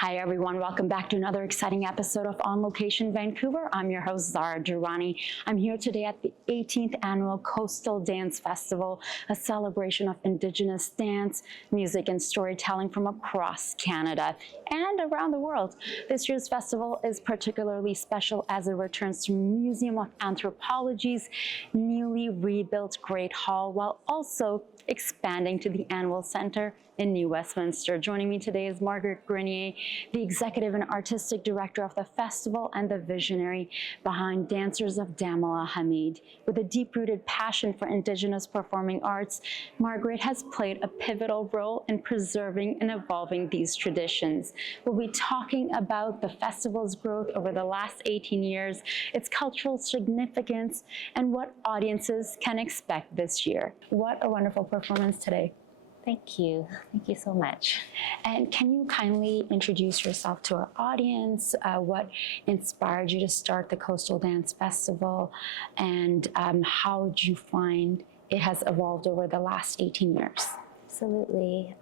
Hi everyone, welcome back to another exciting episode of On Location Vancouver. I'm your host Zara Durrani. I'm here today at the 18th Annual Coastal Dance Festival, a celebration of Indigenous dance, music and storytelling from across Canada and around the world. This year's festival is particularly special as it returns to Museum of Anthropology's newly rebuilt Great Hall while also expanding to the Annual Center in New Westminster. Joining me today is Margaret Grenier, the Executive and Artistic Director of the festival and the visionary behind Dancers of Damla Hamid. With a deep-rooted passion for Indigenous performing arts, Margaret has played a pivotal role in preserving and evolving these traditions. We'll be talking about the festival's growth over the last 18 years, its cultural significance, and what audiences can expect this year. What a wonderful performance today. Thank you. Thank you so much. And can you kindly introduce yourself to our audience? What inspired you to start the Coastal Dance Festival, and how did you find it has evolved over the last 18 years? Absolutely.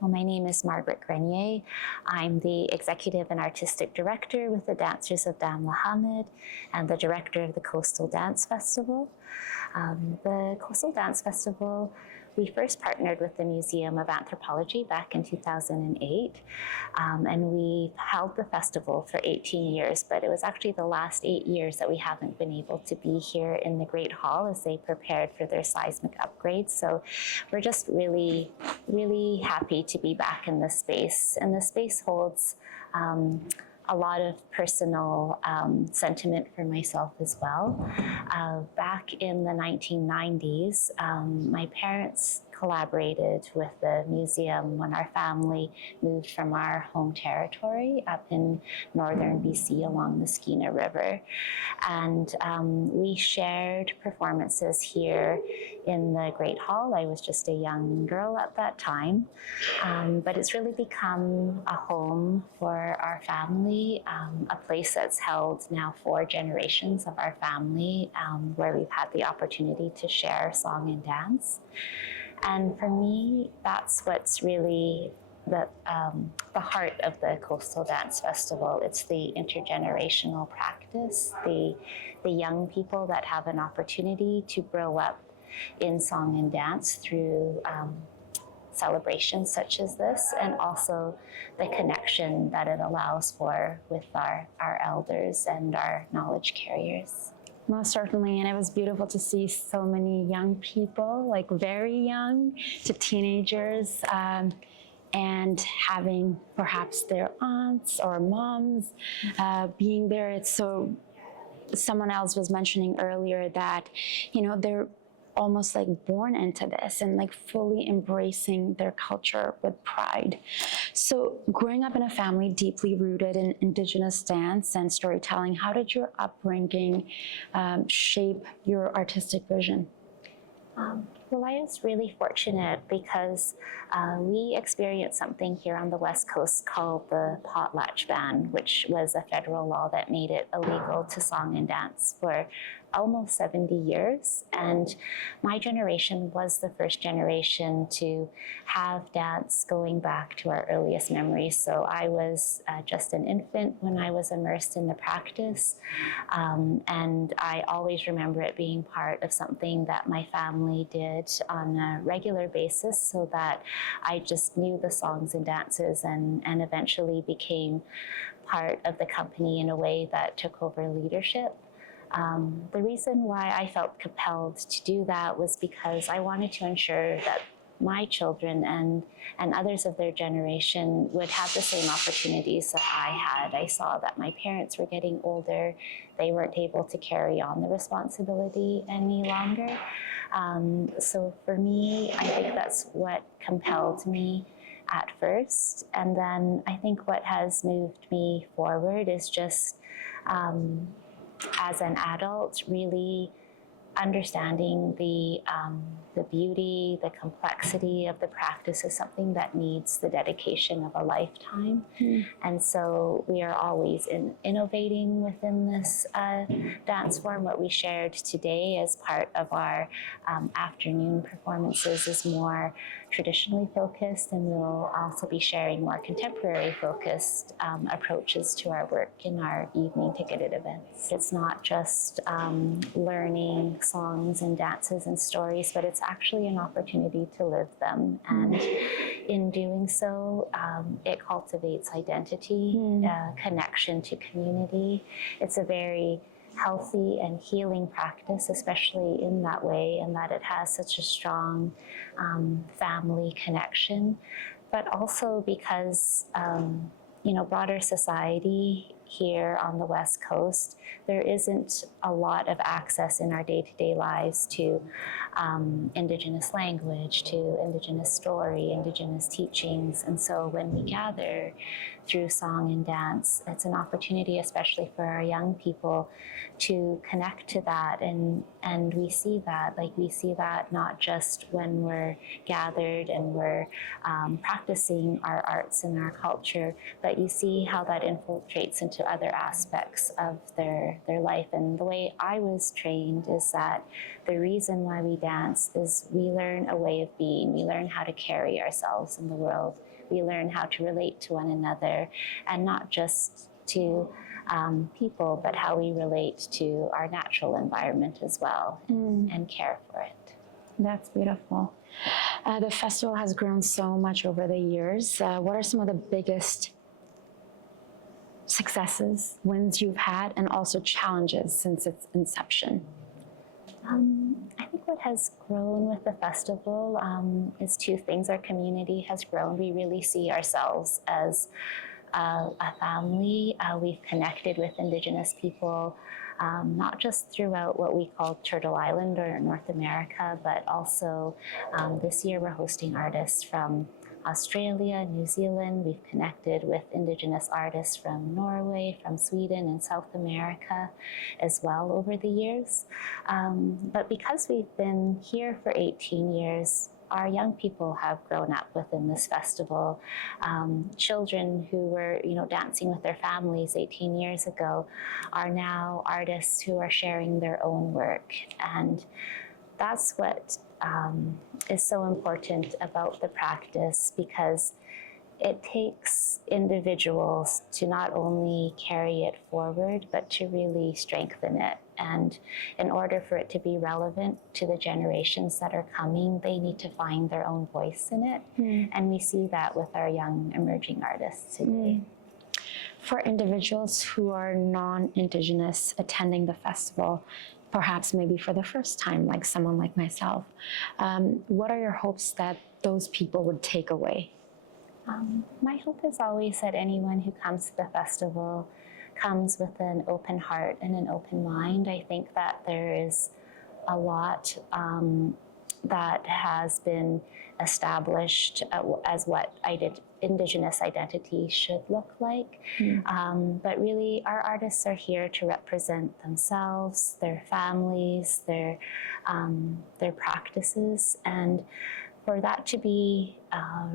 Well, my name is Margaret Grenier. I'm the Executive and Artistic Director with the Dancers of Damla Hamid and the Director of the Coastal Dance Festival. The Coastal Dance Festival, we first partnered with the Museum of Anthropology back in 2008, and we held the festival for 18 years, but it was actually the last 8 years that we haven't been able to be here in the Great Hall as they prepared for their seismic upgrades. So we're just really, really happy to be back in this space, and the space holds a lot of personal sentiment for myself as well. Back in the 1990s, my parents collaborated with the museum when our family moved from our home territory up in northern BC along the Skeena River. And we shared performances here in the Great Hall. I was just a young girl at that time, but it's really become a home for our family, a place that's held now 4 generations of our family, where we've had the opportunity to share song and dance. And for me, that's what's really the heart of the Coastal Dance Festival. It's the intergenerational practice, the young people that have an opportunity to grow up in song and dance through celebrations such as this, and also the connection that it allows for with our elders and our knowledge carriers. Most certainly, and it was beautiful to see so many young people, like very young to teenagers, and having perhaps their aunts or moms being there. It's so, someone else was mentioning earlier that, you know, they're almost like born into this and like fully embracing their culture with pride. So growing up in a family deeply rooted in Indigenous dance and storytelling, how did your upbringing shape your artistic vision? Well, I was really fortunate because we experienced something here on the West Coast called the potlatch ban, which was a federal law that made it illegal to song and dance for almost 70 years. And my generation was the first generation to have dance going back to our earliest memories. So I was just an infant when I was immersed in the practice. And I always remember it being part of something that my family did on a regular basis, so that I just knew the songs and dances and eventually became part of the company in a way that took over leadership. The reason why I felt compelled to do that was because I wanted to ensure that my children and others of their generation would have the same opportunities that I had. I saw that my parents were getting older. They weren't able to carry on the responsibility any longer. So for me, I think that's what compelled me at first. And then I think what has moved me forward is just, as an adult, really understanding the beauty, the complexity of the practice is something that needs the dedication of a lifetime. And so we are always innovating within this dance form. What we shared today as part of our afternoon performances is more traditionally focused, and we'll also be sharing more contemporary focused approaches to our work in our evening ticketed events. It's not just learning songs and dances and stories, but it's actually an opportunity to live them. And in doing so, it cultivates identity, connection to community. It's a very healthy and healing practice, especially in that way, and that it has such a strong family connection, but also because broader society here on the West Coast, there isn't a lot of access in our day-to-day lives to Indigenous language, to Indigenous story, Indigenous teachings. And so when we gather through song and dance, it's an opportunity, especially for our young people, to connect to that. And we see that not just when we're gathered and we're practicing our arts and our culture, but you see how that infiltrates into other aspects of their life. And the way I was trained is that the reason why we dance is we learn a way of being. We learn how to carry ourselves in the world. We learn how to relate to one another, and not just to people, but how we relate to our natural environment as well, and care for it. That's beautiful. The festival has grown so much over the years. What are some of the biggest successes, wins you've had, and also challenges since its inception? I think what has grown with the festival is two things. Our community has grown. We really see ourselves as a family. We've connected with Indigenous people, not just throughout what we call Turtle Island or North America, but also this year we're hosting artists from Australia, New Zealand. We've connected with Indigenous artists from Norway, from Sweden, and South America as well over the years. But because we've been here for 18 years, our young people have grown up within this festival. Children who were, dancing with their families 18 years ago are now artists who are sharing their own work. And that's what is so important about the practice, because it takes individuals to not only carry it forward, but to really strengthen it. And in order for it to be relevant to the generations that are coming, they need to find their own voice in it. And we see that with our young emerging artists today. For individuals who are non-Indigenous attending the festival, perhaps maybe for the first time, like someone like myself, what are your hopes that those people would take away? My hope is always that anyone who comes to the festival comes with an open heart and an open mind. I think that there is a lot that has been established as what Indigenous identity should look like. But really, our artists are here to represent themselves, their families, their practices, and for that to be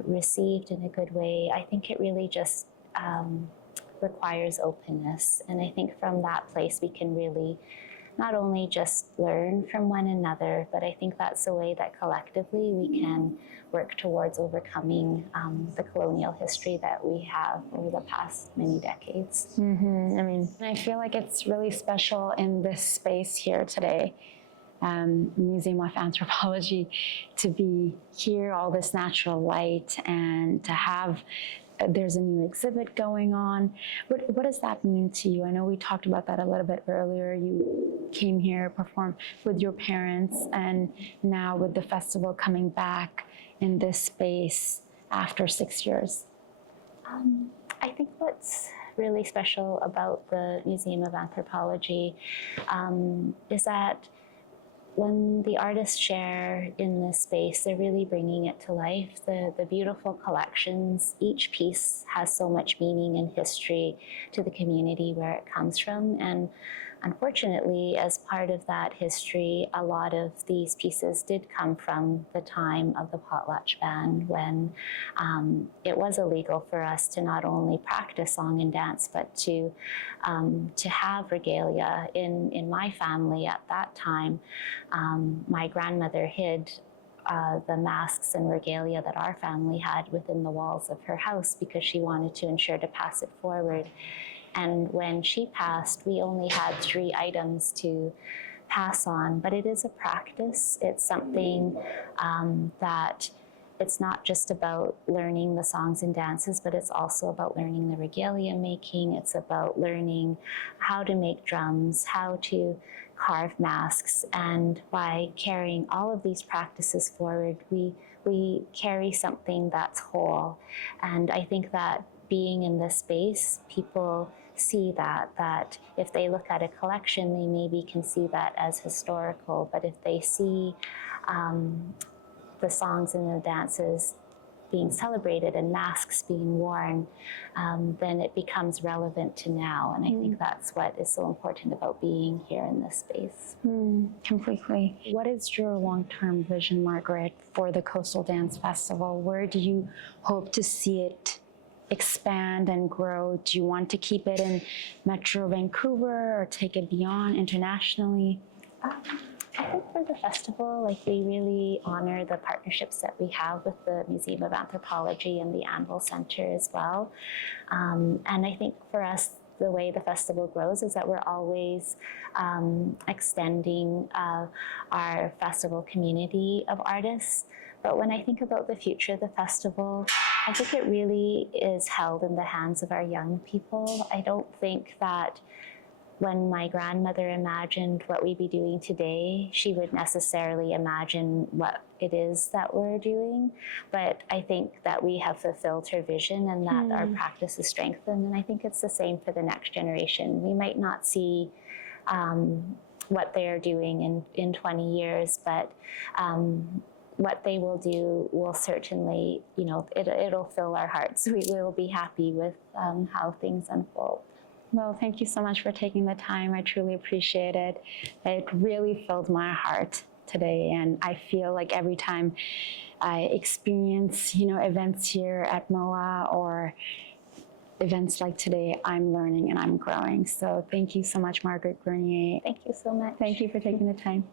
received in a good way, I think it really just requires openness. And I think from that place, we can really not only just learn from one another, but I think that's the way that collectively we can work towards overcoming the colonial history that we have over the past many decades. I feel like it's really special in this space here today, Museum of Anthropology, to be here, all this natural light, and to have there's a new exhibit going on. What does that mean to you? I know we talked about that a little bit earlier. You came here, performed with your parents, and now with the festival coming back in this space after 6 years. I think what's really special about the Museum of Anthropology is that when the artists share in this space, they're really bringing it to life. The beautiful collections, each piece has so much meaning and history to the community where it comes from. And unfortunately, as part of that history, a lot of these pieces did come from the time of the potlatch ban, when it was illegal for us to not only practice song and dance, but to have regalia. In my family at that time, my grandmother hid the masks and regalia that our family had within the walls of her house because she wanted to ensure to pass it forward. And when she passed, we only had 3 items to pass on, but it is a practice. It's something that it's not just about learning the songs and dances, but it's also about learning the regalia making. It's about learning how to make drums, how to carve masks. And by carrying all of these practices forward, we carry something that's whole. And I think that being in this space, people see that if they look at a collection, they maybe can see that as historical, but if they see the songs and the dances being celebrated and masks being worn, then it becomes relevant to now. And I think that's what is so important about being here in this space. Completely. What is your long-term vision, Margaret, for the Coastal Dance Festival? Where do you hope to see it expand and grow? Do you want to keep it in Metro Vancouver or take it beyond internationally? I think for the festival, we really honor the partnerships that we have with the Museum of Anthropology and the Anvil Center as well. And I think for us, the way the festival grows is that we're always extending our festival community of artists. But when I think about the future of the festival, I think it really is held in the hands of our young people. I don't think that when my grandmother imagined what we'd be doing today, she would necessarily imagine what it is that we're doing. But I think that we have fulfilled her vision and that our practice is strengthened. And I think it's the same for the next generation. We might not see what they're doing in 20 years, but what they will do will certainly, it'll fill our hearts. We will be happy with how things unfold. Well, thank you so much for taking the time. I truly appreciate it. It really filled my heart today, and I feel like every time I experience, events here at MOA or events like today, I'm learning and I'm growing. So thank you so much, Margaret Grenier. Thank you so much. Thank you for taking the time.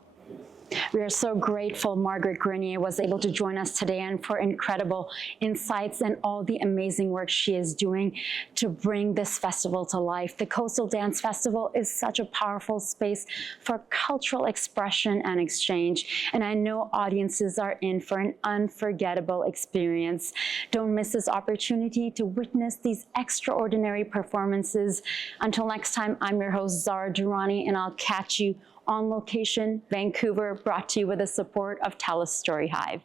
We are so grateful Margaret Grenier was able to join us today and for incredible insights and all the amazing work she is doing to bring this festival to life. The Coastal Dance Festival is such a powerful space for cultural expression and exchange, and I know audiences are in for an unforgettable experience. Don't miss this opportunity to witness these extraordinary performances. Until next time, I'm your host, Zara Durrani, and I'll catch you on Location Vancouver, brought to you with the support of TELUS Story Hive.